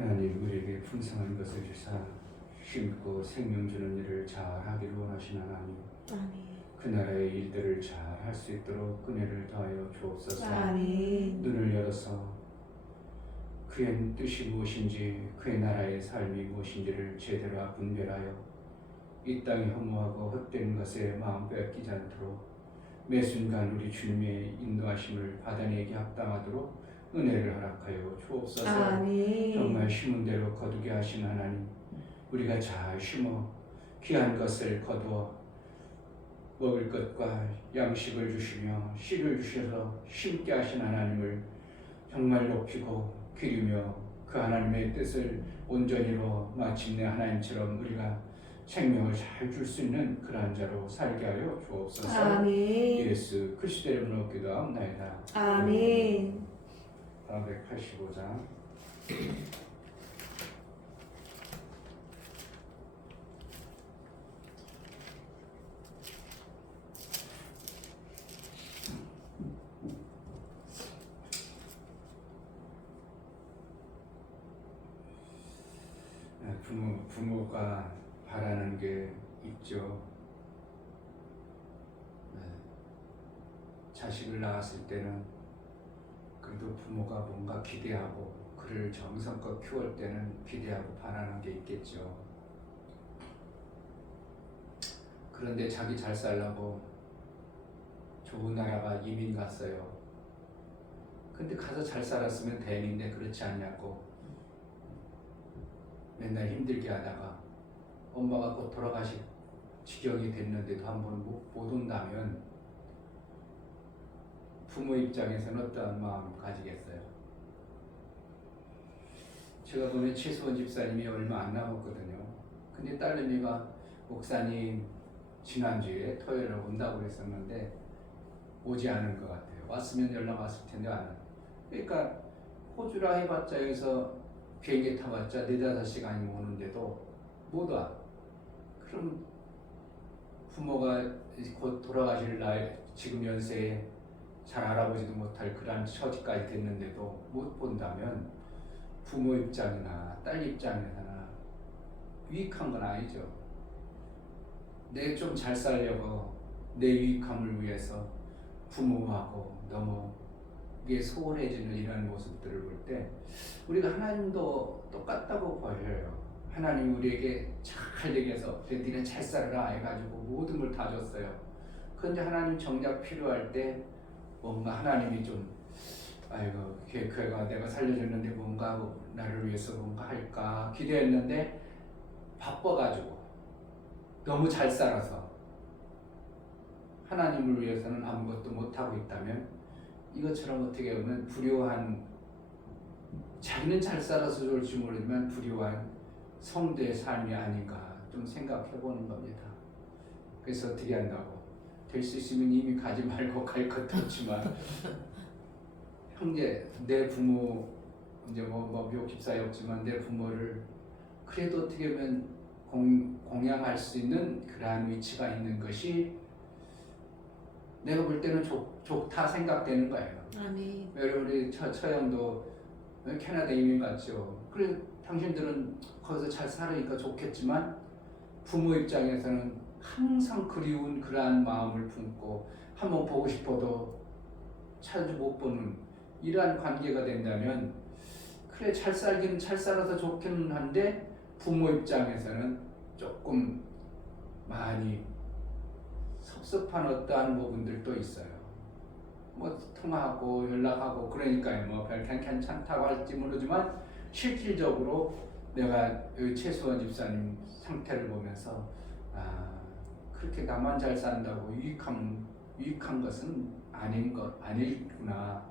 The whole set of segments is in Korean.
하나님 우리에게 풍성한 것을 주사 심고 생명 주는 일을 잘 하기를 원하시는 하나님, 아멘. 그 나라의 일들을 잘 할 수 있도록 은혜를 더하여 주옵소서. 아멘. 눈을 열어서 그의 뜻이 무엇인지, 그의 나라의 삶이 무엇인지를 제대로 분별하여 이 땅이 허무하고 헛된 것에 마음 빼앗기지 않도록 매 순간 우리 주님의 인도하심을 받아내기 합당하도록 은혜를 허락하여 주옵소서. 아멘. 정말 심은 대로 거두게 하신 하나님, 우리가 잘 심어 귀한 것을 거두어 먹을 것과 양식을 주시며 씨를 주셔서 심게 하신 하나님을 정말 높이고 기리며 그 하나님의 뜻을 온전히 이루어 마침내 하나님처럼 우리가 생명을 잘 줄 수 있는 그러한 자로 살게 하여 주옵소서. 아멘. 예수 그리스도 이름으로 기도합나이다. 아멘. 485장. 부모가 바라는 게 있죠. 자식을 낳았을 때는 그래도 부모가 뭔가 기대하고 그를 정성껏 키울 때는 기대하고 바라는 게 있겠죠. 그런데 자기 잘 살라고 좋은 나라가 이민 갔어요. 근데 가서 잘 살았으면 다행인데 그렇지 않냐고 맨날 힘들게 하다가 엄마가 곧 돌아가실 지경이 됐는데도 한번 못 온다면 부모 입장에서는 어떠한 마음을 가지겠어요? 제가 보면 최수원 집사님이 얼마 안 남았거든요. 근데 딸내미가 목사님 지난주에 토요일에 온다고 그랬었는데 오지 않은 것 같아요. 왔으면 연락 왔을 텐데 안 와요. 그러니까 호주라 해봤자 여기서 비행기 타봤자 4-5시간이 오는데도 못 와. 그럼 부모가 곧 돌아가실 날 지금 연세에 잘 알아보지도 못할 그런 처지까지 됐는데도 못 본다면 부모 입장이나 딸 입장에서나 유익한 건 아니죠. 내 좀 잘 살려고 내 유익함을 위해서 부모하고 너무 이게 소홀해지는 이런 모습들을 볼 때 우리가 하나님도 똑같다고 보여요. 하나님 우리에게 잘 되게 해서 니네 잘 살아라 해가지고 모든 걸 다 줬어요. 그런데 하나님 정작 필요할 때 뭔가 하나님이 좀 아이고 걔가 내가 살려줬는데 뭔가 나를 위해서 뭔가 할까 기대했는데 바빠가지고 너무 잘 살아서 하나님을 위해서는 아무것도 못하고 있다면 이것처럼 어떻게 보면 불효한, 자기는 잘 살아서 좋을지 모르지만 불효한 성도의 삶이 아닌가 좀 생각해 보는 겁니다. 그래서 어떻게 한다고? 될 수 있으면 이미 가지 말고 갈 것도 없지만 형제, 내 부모 이제 뭐 미국 사이 없지만 내 부모를 그래도 어떻게 보면 공양할 수 있는 그러한 위치가 있는 것이 내가 볼 때는 좋다 생각되는 거예요. 아멘. 여러분 우리 처형도 캐나다 이민 갔죠. 그래 당신들은 거기서 잘 살으니까 좋겠지만 부모 입장에서는 항상 그리운 그러한 마음을 품고 한번 보고 싶어도 자주 못 보는 이러한 관계가 된다면 그래 잘 살기는 잘 살아서 좋기는 한데 부모 입장에서는 조금 많이 섭섭한 어떠한 부분들도 있어요. 뭐 통화하고 연락하고 그러니까요. 뭐 별 괜찮다고 할지 모르지만 실질적으로 내가 최수원 집사님 상태를 보면서 그렇게 나만 잘 산다고 유익한 것은 아니구나.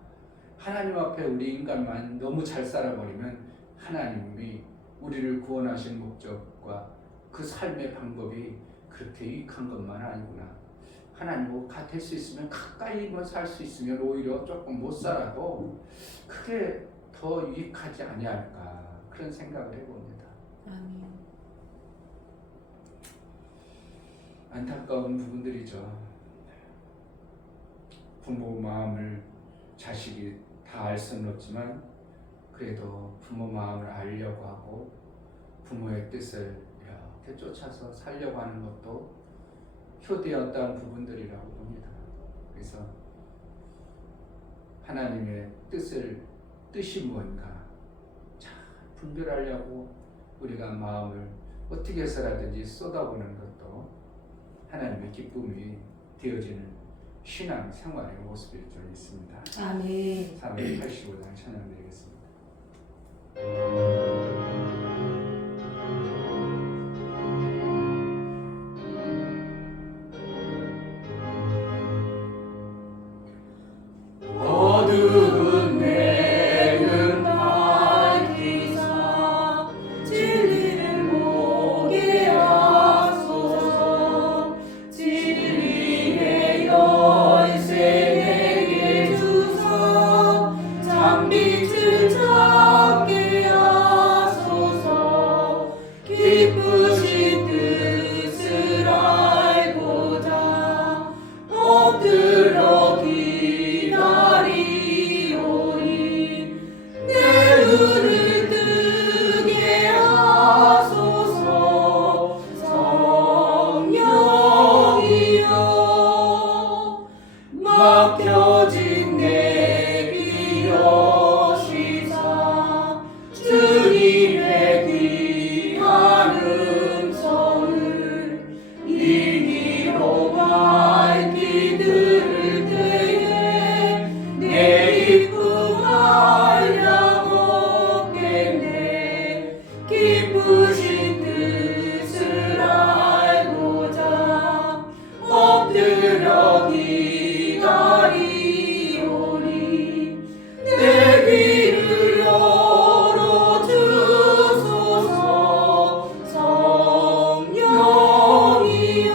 하나님 앞에 우리 인간만 너무 잘 살아버리면 하나님이 우리를 구원하신 목적과 그 삶의 방법이 그렇게 유익한 것만 아니구나. 하나님과 같을 수 있으면 가까이 살 수 있으면 오히려 조금 못 살아도 그게 더 유익하지 아니할까 그런 생각을 해봅니다. 아멘. 안타까운 부분들이죠. 부모 마음을 자식이 다 알 수는 없지만 그래도 부모 마음을 알려고 하고 부모의 뜻을 이렇게 쫓아서 살려고 하는 것도 효대의 어떠한 부분들이라고 봅니다. 그래서 하나님의 뜻이 뭔가 잘 분별하려고 우리가 마음을 어떻게 해서라든지 쏟아보는 것도 하나님의 기쁨이 되어지는 신앙 생활의 모습일 줄 믿습니다. 아멘. 385장 찬양 드리겠습니다. 어두운 내는 밝히사 진리를 보게 하소서. 진리의 열쇠 내게 주사 장빛을 찾게 하소서. 기쁘신 뜻을 알고자 엎드려 기다리오니 내 눈을 뜨게 하소서. 성령이여 맡겨진 내 비어시사 주님의 귀한 음성을 이기로 밝히 들을 때에 내 기쁨 알량 얻겠네. 기쁘신 뜻을 알고자 엎드려 기다리오니 내 귀를 열어주소서. 성령이여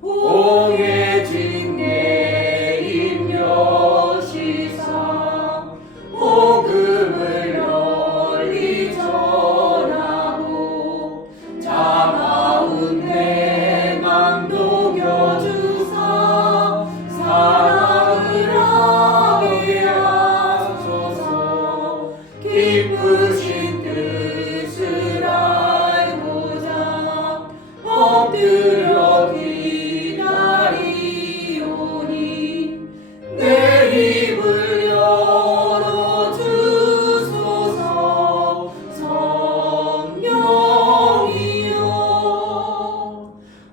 봉해진 내 임여시사 복음을 널리 전하고 차가운 내 맘 녹여주사 사랑을 하게 하소서. 기쁘신 뜻을 알고자 엎드려 기다리오니 내 입을 열어주소서. 성령이여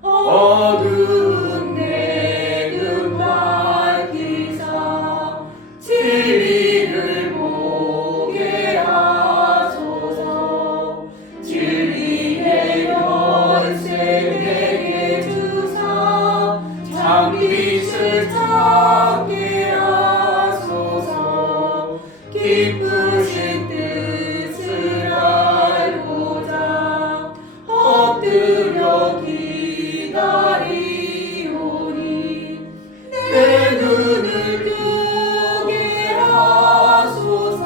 어두운 내 눈 밝히사 진리를 보게 하소서. 진리의 열쇠 내게 주사 장빛을 찾게 하소서. 기쁘신 뜻을 알고자 엎드려 기다리오니 내 눈을 뜨게 하소서.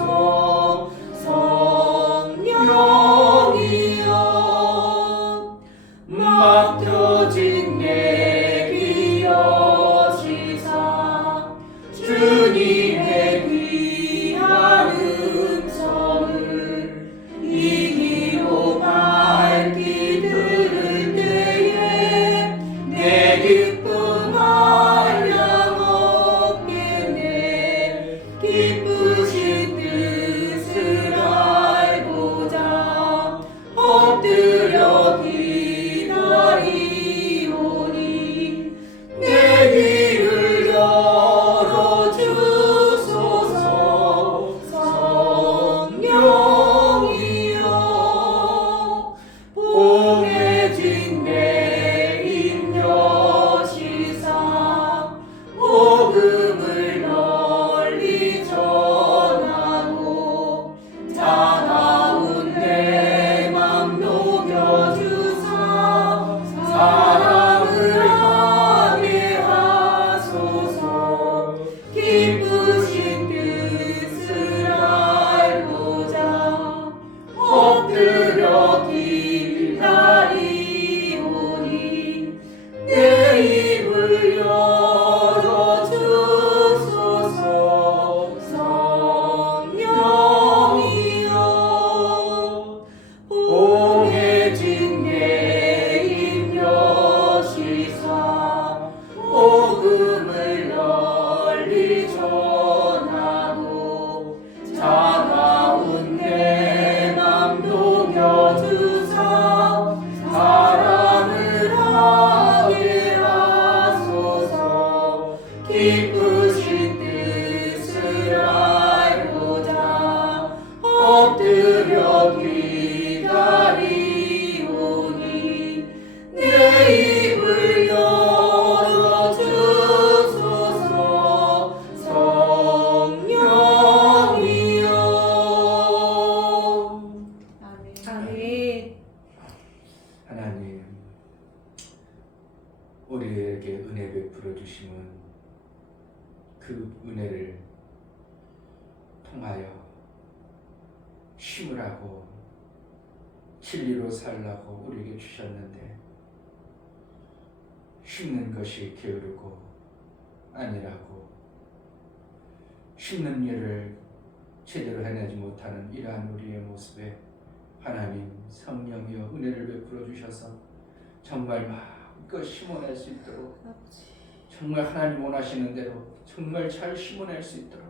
성령이여 맡겨진 내 비어시사 주님의 귀한 음성을 이기로 밝히 들을 때에 내 기쁨 알량 얻겠네. 기쁘신 뜻을 알고자 엎드려 기다리오니 내 귀를 열어주소서. 성령이여 봉해진 내 임여시사 복음을 널리 전하고 차가운 내 맘 녹여주사 사랑을 하게 하소서. 기쁘신 뜻을 알고자 엎드려 기다리오니 내 입을 열어주소서. 성령 심으라고 진리로 살라고 우리에게 주셨는데 심는 것이 게으르고 아니라고 심는 일을 제대로 해내지 못하는 이러한 우리의 모습에 하나님 성령이여 은혜를 베풀어 주셔서 정말 마음껏 심어낼 수 있도록 정말 하나님 원하시는 대로 정말 잘 심어낼 수 있도록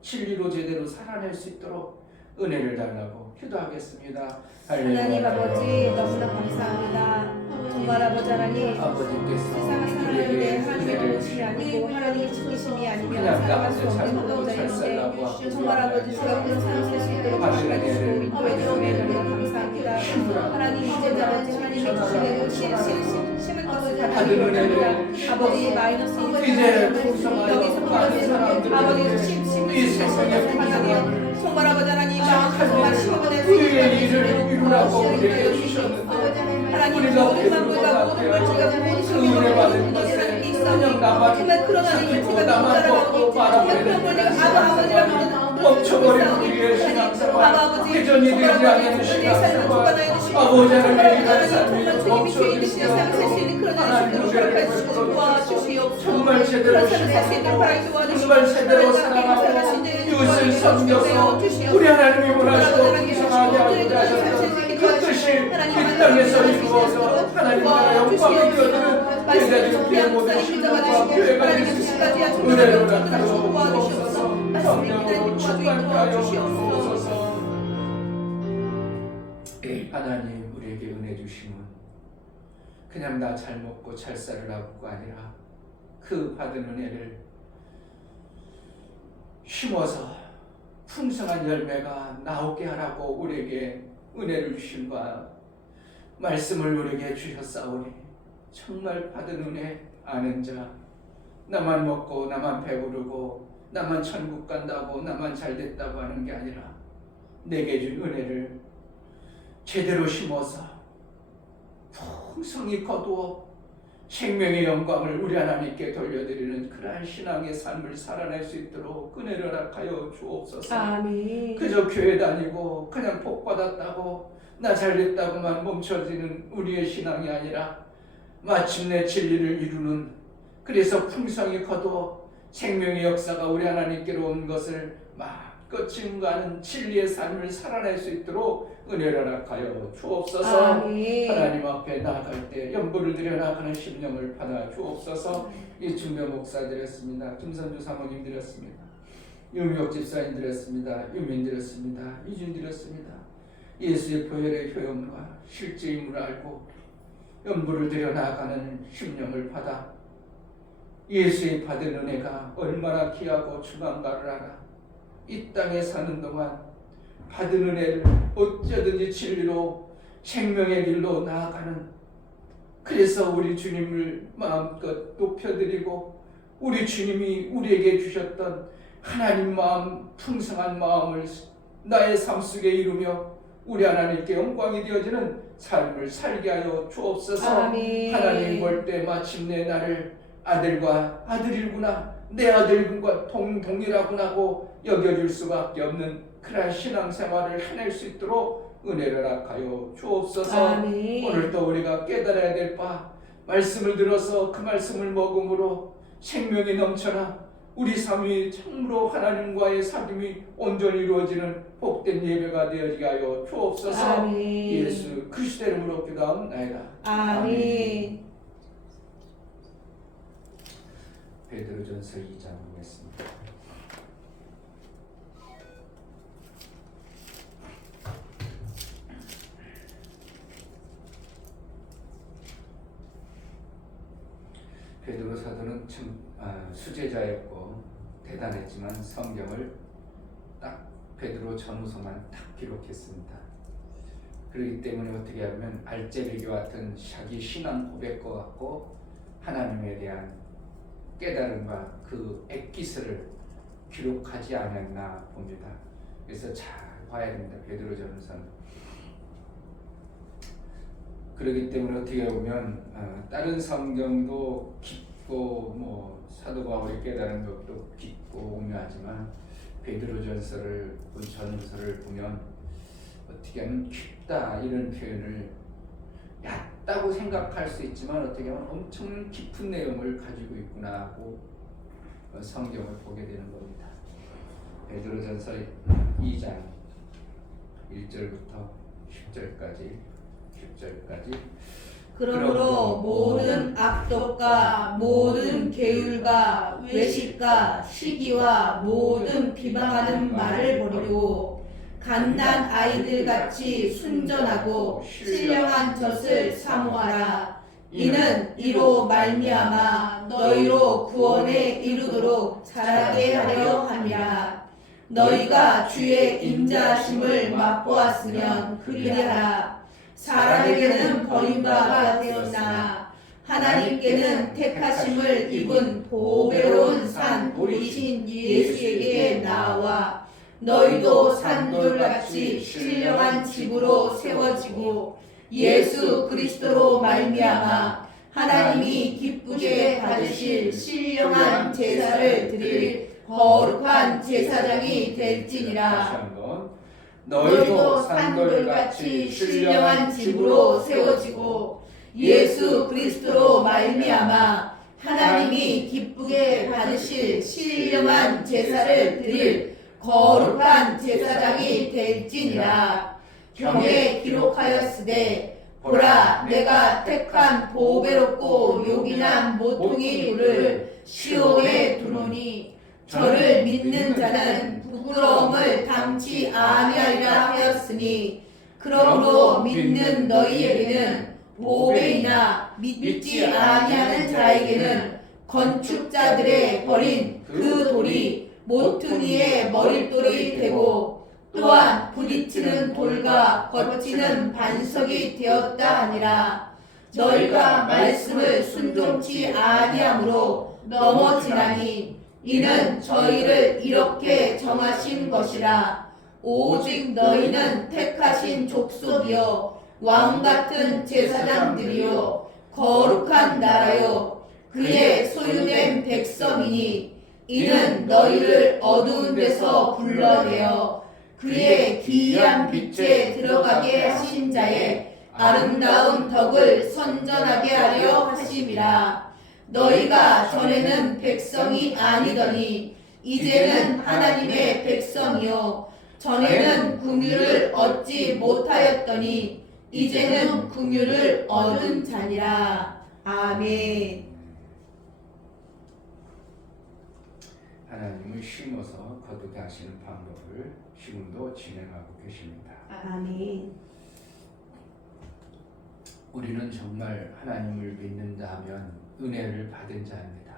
진리로 제대로 살아낼 수 있도록 은혜를 달라고 기도하겠습니다. 하나님 아버지 너무나 감사합니다. 정말 아버지 하나님 아버지께서 세상을 살아갈 때 하나님의 도우심이 아니고 하나님의 지키심이 아니면 살아갈 수 없는 그분자인데 정말 아버지 제가 그런 삶을 살 수 있도록 도와주시고 인도해 주시면 너무나 감사합니다. 하나님 이제 아버지 하나님의 주시대로 심은 것을 받아들입니다. 아버지 마이너스 이제 여기서 플러스 아버지 심으신 것을 하나님 정말 아버지 하나님 정말 심어낼 수 우리의 있는 일을 이루라고 우리에게 주셨는데 하나님 모든 만물과 모든 물질과 모든 생명과 모든 것이 하나님께 있사오니 정말 그런 하나님을 제가 따라가고 정말 그런 걸 내가 아버지라고 멈춰버린 우리의 신앙생활 회전이 되지 않는 신앙생활 아버지 하나님의 삶이 멈춰주시고 정말 제대로 정말 제대로 살아가고 이웃을 섬겨서 우리 하나님이 원하시고 풍성하게 하고자 하셨던 그 뜻이 이 땅에서 이루어져 하나님 나라 영광을 이루어지는 예배를 피해 모든 신앙과 교회가 될 수 있는 은혜로 나타나고 주옵소서 성령으로 충만케 하여 주옵소서. 하나님 우리에게 은혜 주심은 그냥 나 잘 먹고 잘 살으라고가 아니라 그 받은 은혜를 심어서 풍성한 열매가 나오게 하라고 우리에게 은혜를 주신 바 말씀을 우리에게 주셨사오니 정말 받은 은혜 아는 자 나만 먹고 나만 배부르고 나만 천국 간다고 나만 잘됐다고 하는 게 아니라 내게 준 은혜를 제대로 심어서 풍성히 거두어 생명의 영광을 우리 하나님께 돌려드리는 그러한 신앙의 삶을 살아낼 수 있도록 은혜를 허락하여 주옵소서. 아멘. 그저 교회 다니고 그냥 복 받았다고 나 잘됐다고만 멈춰지는 우리의 신앙이 아니라 마침내 진리를 이루는 그래서 풍성히 거두어 생명의 역사가 우리 하나님께로 온 것을 마음껏 증거하는 진리의 삶을 살아낼 수 있도록 은혜를 허락하여 주옵소서. 아멘. 하나님 앞에 나아갈 때 연보를 드려 나아가는 심령을 받아 주옵소서. 이충배 목사 드렸습니다. 김선주 사모님 드렸습니다. 유미옥 집사님 드렸습니다. 유민 드렸습니다. 이준 드렸습니다. 예수의 보혈의 효용과 실제임을 알고 연보를 드려 나아가는 심령을 받아 예수의 받은 은혜가 얼마나 귀하고 중한가를 알아 이 땅에 사는 동안 받은 은혜를 어쩌든지 진리로 생명의 길로 나아가는 그래서 우리 주님을 마음껏 높여드리고 우리 주님이 우리에게 주셨던 하나님 마음 풍성한 마음을 나의 삶 속에 이루며 우리 하나님께 영광이 되어지는 삶을 살게 하여 주옵소서. 아멘. 하나님 볼 때 마침내 나를 아들과 아들이구나 내 아들과 동일하구나 하고 여겨줄 수밖에 없는 그러한 신앙생활을 해낼 수 있도록 은혜를 허락하여 주옵소서. 아멘. 오늘도 우리가 깨달아야 될 바 말씀을 들어서 그 말씀을 먹음으로 생명이 넘쳐나 우리 삶이 참으로 하나님과의 사귐이 온전히 이루어지는 복된 예배가 되어지게 하여 주옵소서. 아멘. 예수 그리스도 이름으로 기도하옵나이다. 아멘. 베드로전서 2장 보겠습니다. 베드로 사도는 참 수제자였고 대단했지만 성경을 딱 베드로 전후서만 딱 기록했습니다. 그렇기 때문에 어떻게 하면 알제리교 같은 자기 신앙 고백과 같고 하나님에 대한 깨달음과 그 엑기스를 기록하지 않았나 봅니다. 그래서 잘 봐야 됩니다. 베드로전서는. 그렇기 때문에 어떻게 보면 다른 성경도 깊고 뭐 사도 바울이 깨달은 것도 깊고 오묘하지만 베드로전서를 전서를 보면 어떻게 하면 깊다 이런 표현을 얕다고 생각할 수 있지만 어떻게 하면 엄청 깊은 내용을 가지고 있구나 하고 성경을 보게 되는 겁니다. 베드로전서 2장 1절부터 10절까지 그러므로 모든 악독과 모든 게을과 외식과 시기와 모든 비방하는 말을 버리고 갓난 아이들같이 순전하고 신령한 젖을 사모하라. 이는 이로 말미암아 너희로 구원에 이르도록 자라게 하려 함이라. 너희가 주의 인자하심을 맛보았으면 그리하라. 사람에게는 버림받아 되었으나 하나님께는 택하심을 입은 보배로운 산 돌이신 예수에게 나와 너희도 산돌같이 신령한 집으로 세워지고 예수 그리스도로 말미암아 하나님이 기쁘게 받으실 신령한 제사를 드릴 거룩한 제사장이 될지니라. 너희도 산돌같이 신령한 집으로 세워지고 예수 그리스도로 말미암아 하나님이 기쁘게 받으실 신령한 제사를 드릴 거룩한 제사장이 될지니라. 경에 기록하였으되 보라 내가 택한 보배롭고 요긴한 모퉁이 돌을 시온에 두노니 저를 믿는 자는 부끄러움을 당치 아니하리라 하였으니 그러므로 믿는 너희에게는 보배이나 믿지 아니하는 자에게는 건축자들의 버린 그 돌이 모퉁이의 머릿돌이 되고 또한 부딪히는 돌과 거치는 반석이 되었다 하니라. 너희가 말씀을 순종치 아니함으로 넘어지나니 이는 저희를 이렇게 정하신 것이라. 오직 너희는 택하신 족속이요 왕같은 제사장들이요 거룩한 나라요 그의 소유된 백성이니 이는 너희를 어두운 데서 불러내어 그의 기이한 빛에 들어가게 하신 자의 아름다운 덕을 선전하게 하려 하심이라. 너희가 전에는 백성이 아니더니 이제는 하나님의 백성이요 전에는 긍휼을 얻지 못하였더니 이제는 긍휼을 얻은 자니라. 아멘. 하나님은 심어서 거두게 하시는 방법을 지금도 진행하고 계십니다. 아멘. 우리는 정말 하나님을 믿는다 하면 은혜를 받은 자입니다.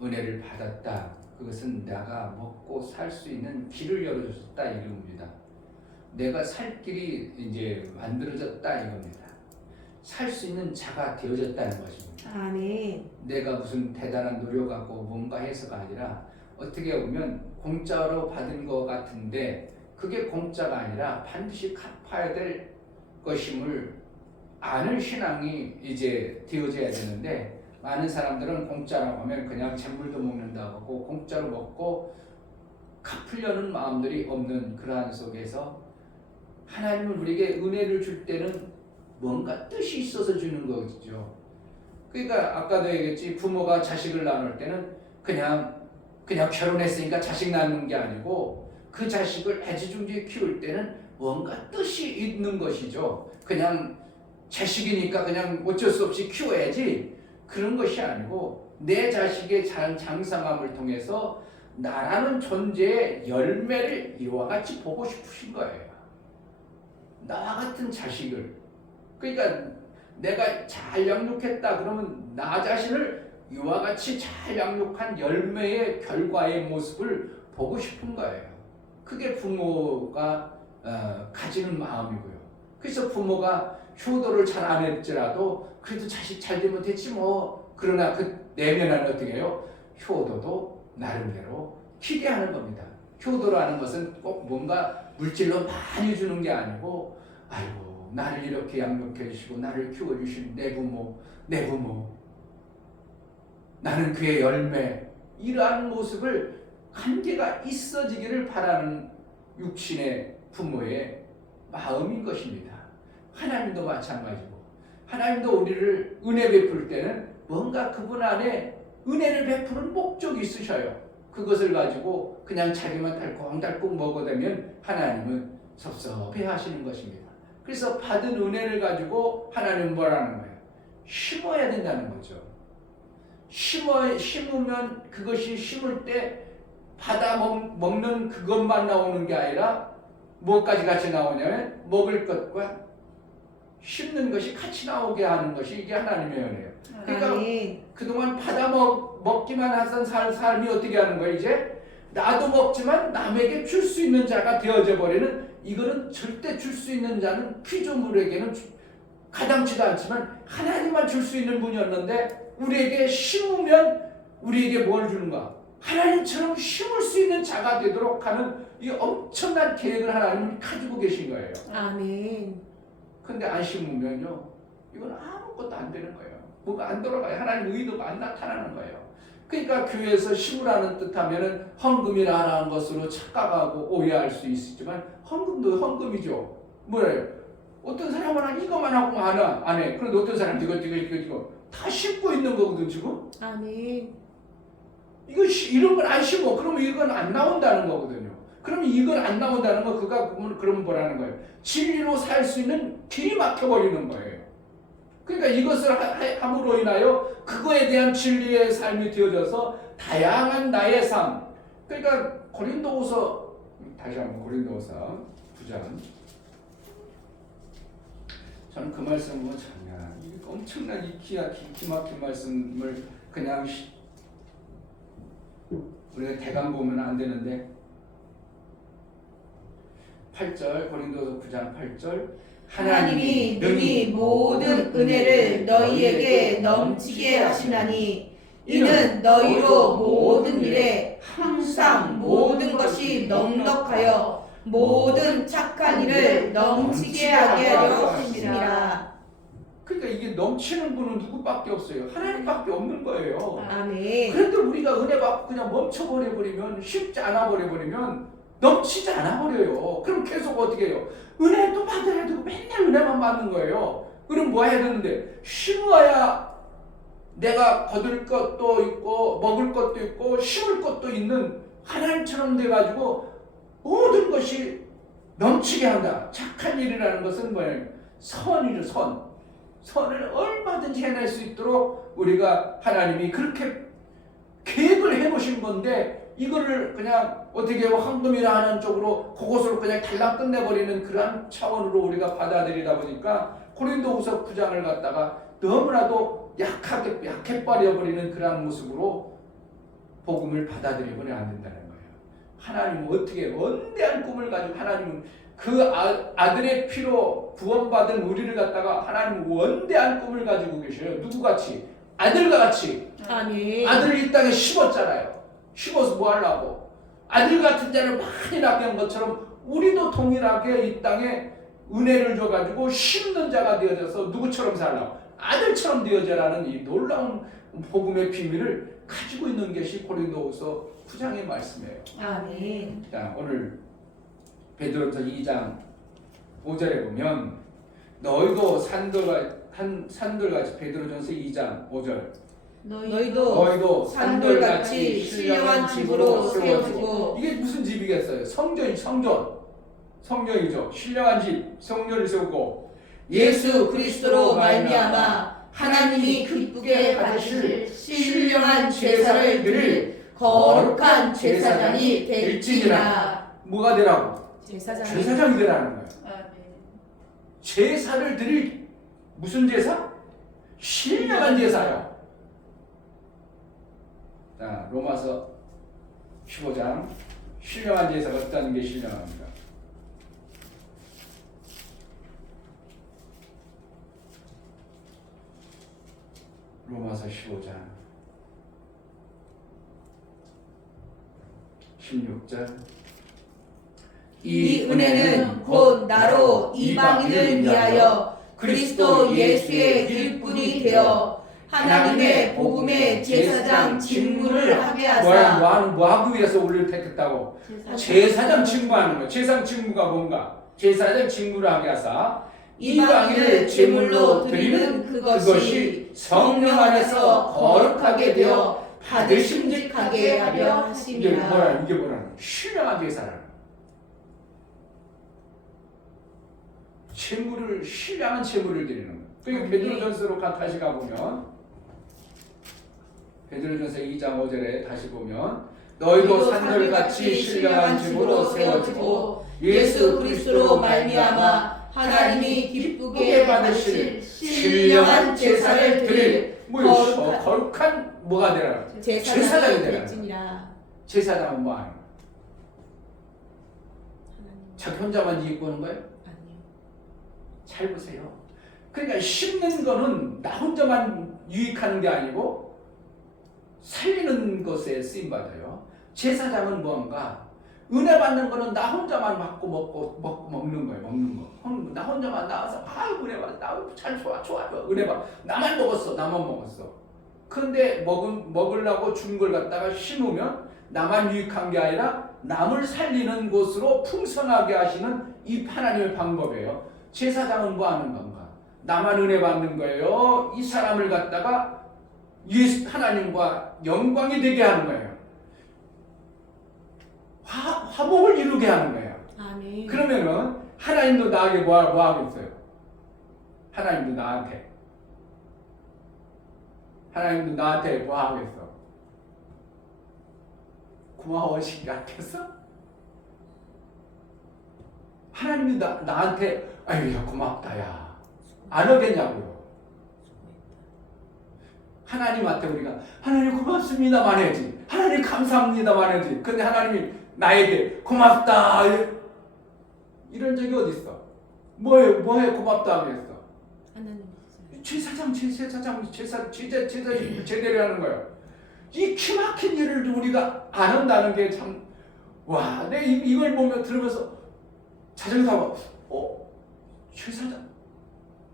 은혜를 받았다. 그것은 내가 먹고 살 수 있는 길을 열어줬다 이겁니다. 내가 살 길이 이제 만들어졌다 이겁니다. 살 수 있는 자가 되어졌다는 것입니다. 아멘. 내가 무슨 대단한 노력하고 뭔가 해서가 아니라 어떻게 보면 공짜로 받은 것 같은데 그게 공짜가 아니라 반드시 갚아야 될 것임을 아는 신앙이 이제 되어져야 되는데 많은 사람들은 공짜라고 하면 그냥 잿물도 먹는다고 하고 공짜로 먹고 갚으려는 마음들이 없는 그러한 속에서 하나님은 우리에게 은혜를 줄 때는 뭔가 뜻이 있어서 주는 거죠. 그러니까 아까도 얘기했지 부모가 자식을 나눌 때는 그냥 결혼했으니까 자식 낳는 게 아니고 그 자식을 애지중지 키울 때는 뭔가 뜻이 있는 것이죠. 그냥 자식이니까 그냥 어쩔 수 없이 키워야지 그런 것이 아니고 내 자식의 장성함을 통해서 나라는 존재의 열매를 이와 같이 보고 싶으신 거예요. 나와 같은 자식을. 그러니까 내가 잘 양육했다 그러면 나 자신을 이와 같이 잘 양육한 열매의 결과의 모습을 보고 싶은 거예요. 그게 부모가 가지는 마음이고요. 그래서 부모가 효도를 잘 안 했더라도 그래도 자식 잘 되면 됐지 뭐. 그러나 그 내면은 어떻게 해요? 효도도 나름대로 기대하는 겁니다. 효도라는 것은 꼭 뭔가 물질로 많이 주는 게 아니고 아이고 나를 이렇게 양육해 주시고 나를 키워주신 내 부모 나는 그의 열매 이러한 모습을 관계가 있어지기를 바라는 육신의 부모의 마음인 것입니다. 하나님도 마찬가지고 하나님도 우리를 은혜 베풀 때는 뭔가 그분 안에 은혜를 베푸는 목적이 있으셔요. 그것을 가지고 그냥 자기만 달콩달콩 먹어대면 하나님은 섭섭해 하시는 것입니다. 그래서 받은 은혜를 가지고 하나님은 뭐라는 거예요? 심어야 된다는 거죠. 심으면 그것이 심을 때 받아 먹는 그것만 나오는 게 아니라 뭐까지 같이 나오냐면 먹을 것과 심는 것이 같이 나오게 하는 것이 이게 하나님의 은혜예요. 그러니까 아멘. 그동안 받아 먹기만 하던 삶이 어떻게 하는 거예요? 이제 나도 먹지만 남에게 줄 수 있는 자가 되어져 버리는, 이거는 절대 줄 수 있는 자는 피조물에게는 가당치도 않지만 하나님만 줄 수 있는 분이었는데 우리에게 심으면 우리에게 뭘 주는가? 하나님처럼 심을 수 있는 자가 되도록 하는 이 엄청난 계획을 하나님이 가지고 계신 거예요. 아멘. 근데 안 심으면요, 이건 아무것도 안 되는 거예요. 뭐가 안 돌아가요. 하나님 의도가 안 나타나는 거예요. 그러니까 교회에서 심으라는 뜻하면은 헌금이라는 것으로 착각하고 오해할 수 있지만 헌금도 헌금이죠. 뭐예요? 어떤 사람은 이거만 하고 안 해. 그런데 어떤 사람은 이거 다 심고 있는 거거든 지금. 아멘. 이런 걸 안 심어. 그러면 이건 안 나온다는 거거든요. 그러면 이건 안 나온다는 거, 그가 보면 그러면 뭐라는 거예요? 진리로 살 수 있는 길이 막혀버리는 거예요. 그러니까 이것을 함으로 인하여 그거에 대한 진리의 삶이 되어져서 다양한 나의 삶. 그러니까 고린도후서, 다시 한번 고린도후서 9장. 저는 그 말씀 보면 참야, 엄청난 이 기막힌 말씀을 그냥 우리가 대강 보면 안 되는데 8절, 고린도서 9장 8절, 하나님이 능히 모든 은혜를 너희에게 넘치게 하시나니 이는 너희로 모든 일에 항상 모든 것이 넉넉하여 모든 착한 일을 넘치게 하게 하려 하심이라. 그러니까 이게 넘치는 분은 누구밖에 없어요. 하나님밖에 없는 거예요. 아멘. 그런데 우리가 은혜 받고 그냥 멈춰버려 버리면, 쉽지 않아 버려 버리면 넘치지 않아 버려요. 그럼 계속 어떻게 해요? 은혜도 받아야 되고 맨날 은혜만 받는 거예요. 그럼 뭐 해야 되는데? 심어야 내가 거둘 것도 있고 먹을 것도 있고 심을 것도 있는 하나님처럼 돼가지고 모든 것이 넘치게 한다. 착한 일이라는 것은 뭐예요? 선이죠. 선을 얼마든지 해낼 수 있도록 우리가 하나님이 그렇게 계획을 해놓으신 건데, 이거를 그냥 어떻게 황금이라 하는 쪽으로 그것으로 그냥 달랑 끝내버리는 그런 차원으로 우리가 받아들이다 보니까 고린도후서 9장을 갖다가 너무나도 약해 버려버리는 그런 모습으로 복음을 받아들이고는 안 된다는 거예요. 하나님은 어떻게 원대한 꿈을 가지고, 하나님은 그 아들의 피로 구원받은 우리를 갖다가 하나님은 원대한 꿈을 가지고 계셔요. 누구같이? 아들과 같이. 아멘. 아들을 이 땅에 심었잖아요. 심어서 뭐 하려고? 아들 같은 자를 많이 낳게 한 것처럼 우리도 동일하게 이 땅에 은혜를 줘가지고 심는 자가 되어져서 누구처럼 살라고? 아들처럼 되어져라는 이 놀라운 복음의 비밀을 가지고 있는 것이 고린도후서 9장의 말씀이에요. 아멘. 자, 오늘 베드로전서 2장 5절에 보면 너희도 산돌같이, 베드로전서 2장 5절, 너희도 산돌같이 신령한 집으로 세워지고. 이게 무슨 집이겠어요? 성전이죠. 신령한 집, 성전을 세우고 예수 그리스도로 말미암아 하나님이 기쁘게 받으실 신령한 제사를 드릴 거룩한 제사장이 될지니라. 뭐가 되라고? 제사장이 되라는 거예요. 제사를 드릴, 무슨 제사? 신령한 제사요. 자, 로마서 15장, 신령한 제사가 어떤 게 신령합니까? 로마서 15장 16절, 이 은혜는 곧 나로 이방인을 위하여 그리스도 예수의 일꾼이 되어 하나님의 복음의 제사장 직무를 하게 하사. 뭐 하기 위해서 우리를 택했다고? 제사장 직무하는 거예요. 제사장 직무가 뭔가? 제사장 직무를 하게 하사 이방인을 제물로 드리는 그것이 성령 안에서 거룩하게 되어 받으심직하게 하려 이게 하심이라. 뭐라는 신령한 제사라는 제물을 신령한 제물을 드리는 거예요. 그러니까 베드로전서로 다시 가보면 베드로전서 2장 5절에 다시 보면 너희도 산돌같이 신령한 제물로 세워지고 예수 그리스도로 말미암아 하나님이 기쁘게 받으실 신령한 제사를 드릴 거룩한 뭐가 되라? 제사장이 될지니라. 제사장은 뭐 하는 거야? 자기 혼자만 이익보는 거예요? 아니요. 잘 보세요. 그러니까 심는 거는 나 혼자만 유익하는 게 아니고 살리는 것에 쓰임 받아요. 제사장은 뭔가 은혜 받는 거는 나 혼자만 받고 먹고 먹는 거예요. 먹는 거. 나 혼자만 나와서 은혜 받아. 잘 좋아. 은혜 받아. 나만 먹었어. 그런데 먹으려고 준 걸 갖다가 심으면 나만 유익한 게 아니라 남을 살리는 곳으로 풍성하게 하시는 이 하나님의 방법이에요. 제사장은 뭐 하는 건가? 나만 은혜 받는 거예요. 이 사람을 갖다가 하나님과 영광이 되게 하는 거예요. 화목을 이루게 하는 거예요. 아멘. 그러면은 하나님도 나에게 뭐 하고 있어요? 하나님도 나한테 뭐 하고 있어? 고마워하신 게 아니겠어? 하나님이 나한테 아유야 고맙다 야 안 하겠냐고요. 하나님한테 우리가 하나님 고맙습니다만 해야지. 하나님 감사합니다만 해야지. 근데 하나님이 나에게 고맙다 이런 적이 어디 있어? 뭐해 고맙다 그랬어? 하나님 제사장 제대로 하는 거예요. 이 기막힌 일을 우리가 안 한다는 게 참 와, 내 이걸 보면 들으면서 자정사고 제사장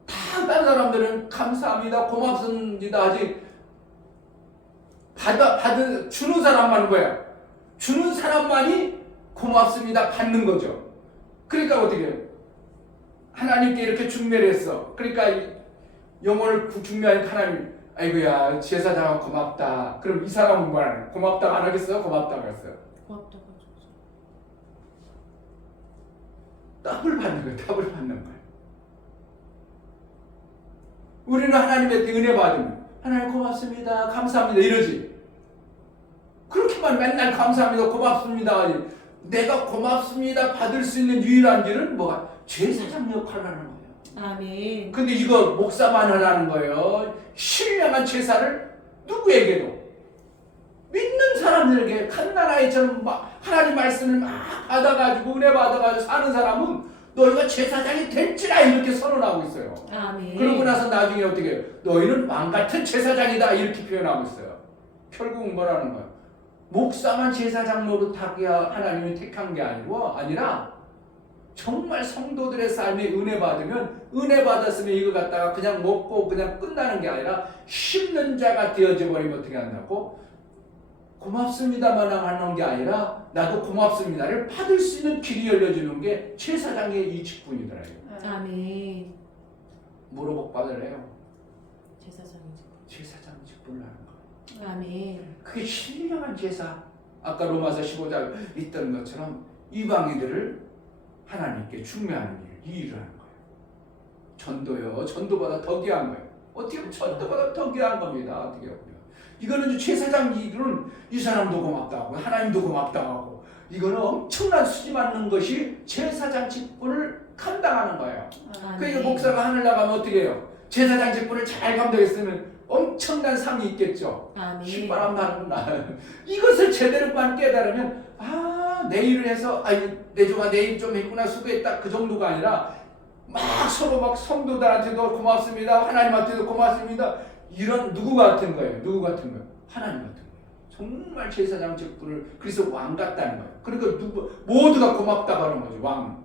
다 다른 사람들은 감사합니다 고맙습니다 하지 주는 사람만 뭐야? 주는 사람만이 고맙습니다 받는 거죠. 그러니까 어떻게 해요? 하나님께 이렇게 중매를 했어. 그러니까 영혼을 중매하니까 하나님 아이고야 제사장은 고맙다. 그럼 이 사람은 뭐야? 고맙다 안 하겠어요? 고맙다 하겠어요? 고맙다고 하죠. 답을 받는 거예요. 우리는 하나님의 은혜 받으면 하나님 고맙습니다 감사합니다 이러지. 그렇게만 맨날 감사합니다 고맙습니다 내가 고맙습니다 받을 수 있는 유일한 길은 뭐가? 제사장 역할을 하는 거예요. 아멘. 근데 이거 목사만 하라는 거예요. 신령한 제사를 누구에게도 믿는 사람들에게 갓나라이처럼 막 하나님 말씀을 막 받아가지고 은혜 받아가지고 사는 사람은 너희가 제사장이 될지라 이렇게 선언하고 있어요. 아멘. 그러고 나서 나중에 어떻게 해요? 너희는 왕같은 제사장이다 이렇게 표현하고 있어요. 결국은 뭐라는 거예요? 목사만 제사장 노릇하게 하나님이 택한 게 아니라 정말 성도들의 삶에 은혜 받으면 은혜 받았으면 이거 갖다가 그냥 먹고 그냥 끝나는 게 아니라 심는 자가 되어져 버리면 어떻게 한다고? 고맙습니다만 하는 게 아니라 나도 고맙습니다를 받을 수 있는 길이 열려주는 게 제사장의 이 직분이더라고요. 아멘. 뭐로 복 받으래요? 제사장이죠. 제사장 직분을 하는 거예요. 아멘. 그게 신령한 제사. 아까 로마서 15장 있던 것처럼 이방인들을 하나님께 중매하는 일, 이 일을 하는 거예요. 전도요. 전도보다 더 귀한 거예요. 어떻게 보면 전도보다 더 귀한 겁니다. 어떻게 보면. 이거는 제사장 일은 이 사람도 고맙다고 하나님도 고맙다고 이거는 엄청난 수지 맞는 것이 제사장 직분을 감당하는 거예요. 그러니까 목사가 하늘 나가면 어떻게 해요? 제사장 직분을 잘 감당했으면 엄청난 상이 있겠죠. 아멘. 신바람 나는구나. 이것을 제대로만 깨달으면 내일을 해서 내조가 내일 좀 했구나 수고했다 그 정도가 아니라 막 서로 막 성도들한테도 고맙습니다 하나님한테도 고맙습니다 이런 누구 같은 거예요? 하나님 같은 거예요. 정말 제사장 직분을 그래서 왕 같다는 거예요. 그러니까 모두가 고맙다고 하는 거죠. 왕.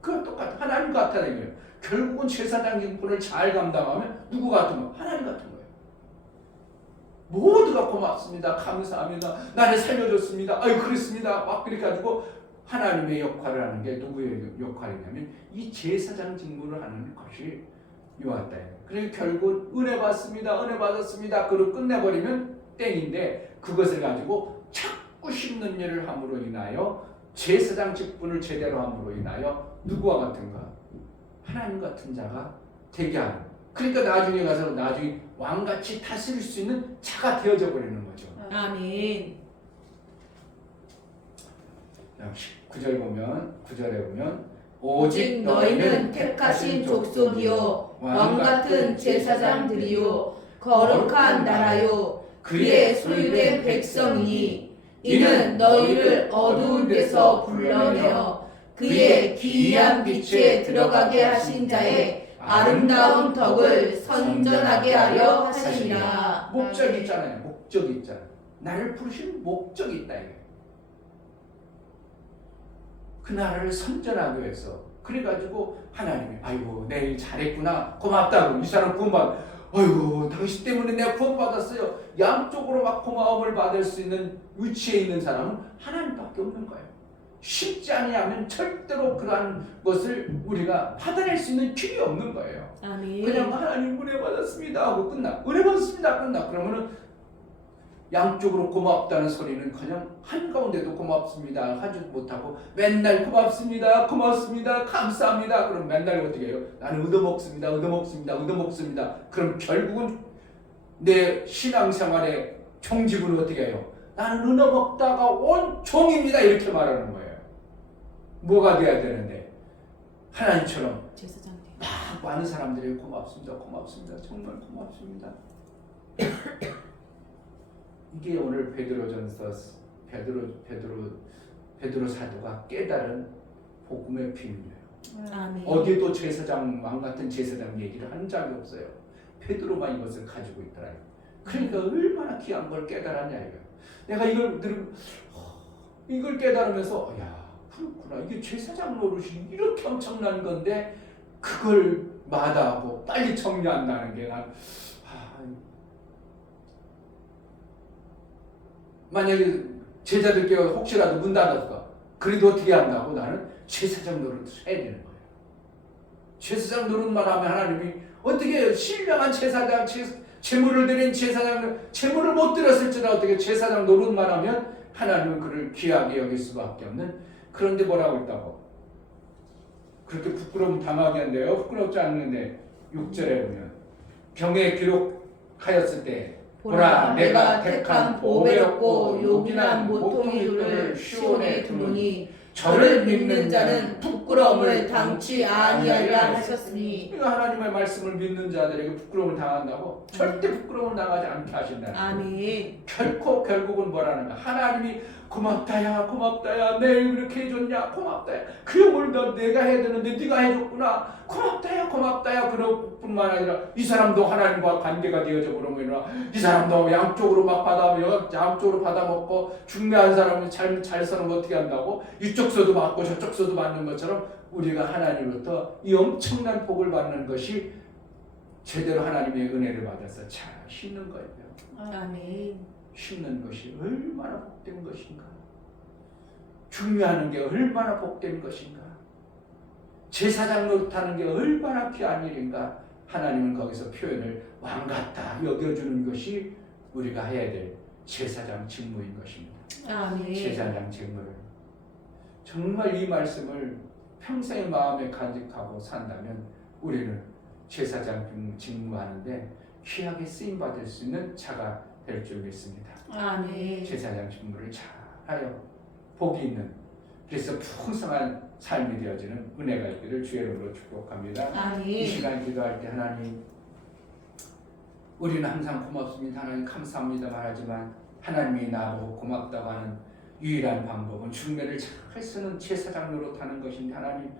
그건 똑같아. 하나님 같다는 거예요. 결국은 제사장 직분을 잘 감당하면 누구 같은 거예요? 하나님 같은 거예요. 모두가 고맙습니다. 감사합니다. 나를 살려줬습니다. 그랬습니다. 막 그렇게 가지고 하나님의 역할을 하는 게 누구의 역할이냐면 이 제사장 직무를 하는 것이 요한다. 그리고 결국 은혜 받습니다. 은혜 받았습니다. 그리고 끝내버리면 땡인데 그것을 가지고 자꾸 씹는 일을 함으로 인하여 제사장 직분을 제대로 함으로 인하여 누구와 같은가? 하나님 같은 자가 되게 하는. 그러니까 나중에 가서 나중에 왕같이 다스릴 수 있는 자가 되어져 버리는 거죠. 아멘. 9절에 보면 오직 너희는 택하신 족속이요 왕같은 제사장들이요 거룩한 나라요 그의 소유된 백성이니 이는 너희를 어두운 데서 불러내어 그의 기이한 빛에 들어가게 하신 자의 아름다운 덕을 선전하게 하려 하시니라. 목적이 있잖아요. 목적이 있잖아요. 나를 부르신 목적이 있다. 이게. 그 나라를 선전하기 위해서. 그래가지고 하나님이 아이고 내일 잘했구나 고맙다고 이 사람 구원받. 아이고 당신 때문에 내가 구원받았어요. 양쪽으로 막 고마움을 받을 수 있는 위치에 있는 사람은 하나님밖에 없는 거예요. 쉽지 않으면 절대로 그러한 것을 우리가 받아낼 수 있는 길이 없는 거예요. 아멘. 그냥 하나님 은혜 받았습니다 하고 끝나. 은혜 받았습니다 끝나. 그러면은 양쪽으로 고맙다는 소리는 그냥 한가운데도 고맙습니다 하지 못하고 맨날 고맙습니다 고맙습니다 감사합니다. 그럼 맨날 어떻게 해요? 나는 얻어먹습니다 얻어먹습니다 얻어먹습니다. 그럼 결국은 내 신앙생활의 종집은 어떻게 해요? 나는 얻어먹다가 온종입니다 이렇게 말하는 거예요. 뭐가 돼야 되는데 하나님처럼 제사장 막 많은 사람들이 고맙습니다 고맙습니다 정말 고맙습니다. 이게 오늘 베드로전서 베드로 사도가 깨달은 복음의 비밀이에요. 아멘. 어디에도 제사장 왕 같은 제사장 얘기를 한 적이 없어요. 베드로만 이것을 가지고 있더라. 그러니까 얼마나 귀한 걸 깨달았냐 이거예요. 내가 이걸 깨달으면서 야 그렇구나 이게 제사장 노릇이 이렇게 엄청난 건데 그걸 마다하고 빨리 정리한다는 게 난 만약에 제자들께 혹시라도 문 닫았어. 그래도 어떻게 한다고? 나는 제사장 노릇을 해야 되는 거예요. 제사장 노릇만 하면 하나님이 어떻게 신령한 제사장, 제물을 드린 제사장, 제물을 못 드렸을지라 어떻게 제사장 노릇만 하면 하나님은 그를 귀하게 여길 수밖에 없는. 그런데 뭐라고 했다고? 그렇게 부끄러움 당하게 한대요. 부끄럽지 않는데 6절에 보면 병에 기록하였을 때 보라 내가 택한 보배롭고 요긴한 모퉁이들을 시온에 두노니 저를 믿는 자는 부끄러움을 당치 아니하리라 하셨으니. 그러니까 하나님의 말씀을 믿는 자들에게 부끄러움을 당한다고? 절대 부끄러움을 당하지 않게 하신다는 거예요. 아멘. 결코 결국은 뭐라는가? 하나님이 고맙다야 고맙다야 내일 이렇게 해줬냐 고맙다야 그 영을 내가 해야 되는데 네가 해줬구나 고맙다야 고맙다야 그럴 뿐만 아니라 이 사람도 하나님과 관계가 되어져 버리면 이 사람도 양쪽으로 막 양쪽으로 받아먹고 중매한 사람은 잘 사는 거 어떻게 한다고? 이쪽 서도 받고 저쪽 서도 받는 것처럼 우리가 하나님으로부터 이 엄청난 복을 받는 것이 제대로 하나님의 은혜를 받아서 잘 심는 거예요. 아멘. 심는 것이 얼마나 복된 것인가. 중요하는 게 얼마나 복된 것인가. 제사장 노릇하는 게 얼마나 귀한 일인가. 하나님은 거기서 표현을 왕같다 여겨주는 것이 우리가 해야 될 제사장 직무인 것입니다. 아멘. 제사장 직무를 정말 이 말씀을 평생의 마음에 간직하고 산다면 우리는 제사장 직무하는데 귀하게 쓰임받을 수 있는 자가 될 줄 믿습니다. 아멘. 제사장 직무를 잘하여 복이 있는 그래서 풍성한 삶이 되어지는 은혜가 있기를 주의 이름으로 축복합니다. 아멘. 이 시간 기도할 때 하나님 우리는 항상 고맙습니다 하나님 감사합니다 말하지만 하나님이 나보고 고맙다고 하는 유일한 방법은 중매를 잘 쓰는 제사장 노릇하는 것인데 하나님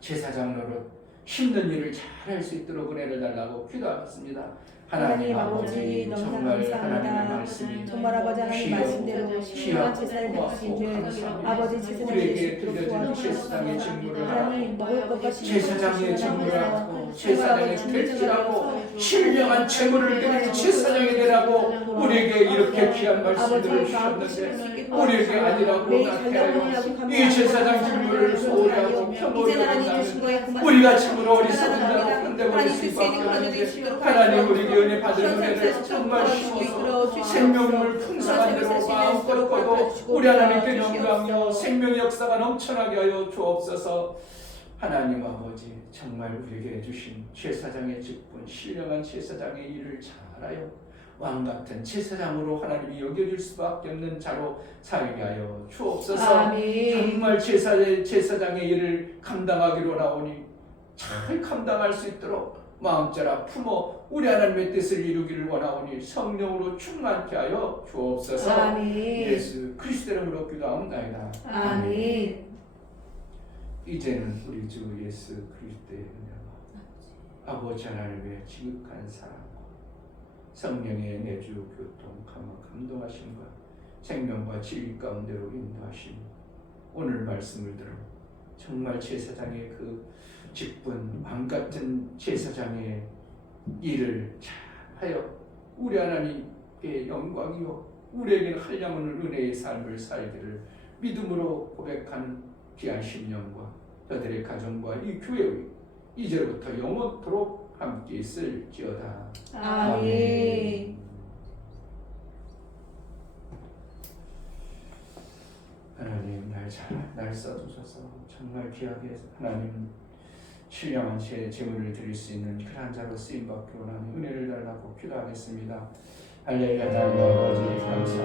제사장 노릇 힘든 일을 잘 할 수 있도록 은혜를 달라고 기도하겠습니다. 하나님 아버지 너무나 정말 감사합니다. 하나님의 말씀이 정말 아버지 하나님 귀하고 말씀대로 신령한 제사를 드리신 줄 아버지 제사장의 우리에게 예수로 들려진 제사장의 구원하옵소서. 직무를 하나님 먹을 것과 제사장의 직무를 하고 제사장의 제사장의 택지라고 신령한 제물을 드리는 제사장이 되라고 우리에게 이렇게 귀한 말씀들을 주셨는데 우리에게 아니라고 나타내요. 이 제사장 직무를 소홀히 하고 평온히 한다면 우리가 참으로 어리석은 자로 혼내버릴 수밖에 없는데 하나님 우리에게 은혜 받을 은혜를 정말 심어서 생명을 풍성한 대로 마음껏 거고 우리 하나님께 영광이요 생명의 역사가 넘쳐나게 하여 주옵소서. 하나님 아버지 정말 우리에게 주신 제사장의 직분 신령한 제사장의 일을 잘하여 왕같은 제사장으로 하나님이 여겨질 수밖에 없는 자로 살게 하여 주옵소서. 아멘. 정말 제사장의 일을 감당하기로 나오니 잘 감당할 수 있도록 마음자라 품어 우리 하나님의 뜻을 이루기를 원하오니 성령으로 충만케 하여 주옵소서. 아멘. 예수 그리스도 이름으로 기도하옵나이다. 아멘. 이제는 우리 주 예수 그리스도의 은혜와 아버지 하나님의 지극한 사랑과 성령의 내주 교통 감동하심과 생명과 진리 가운데로 인도하심 오늘 말씀을 들어 정말 제사장의 그 직분 왕같은 제사장의 일을 잘하여 우리 하나님께 영광이요 우리에게는 한량없는 은혜의 삶을 살기를 믿음으로 고백하는 귀한 신령과 저들의 가정과 이 교회의 이제부터 영원토록 함께 있을지어다. 아멘. 하나님 날 써주셔서 정말 귀하게 하나님 신령한 제물을 드릴 수 있는 그런 자로 쓰임받기로 하는 은혜를 달라고 기도하겠습니다. 할렐루야. 아버지 감사.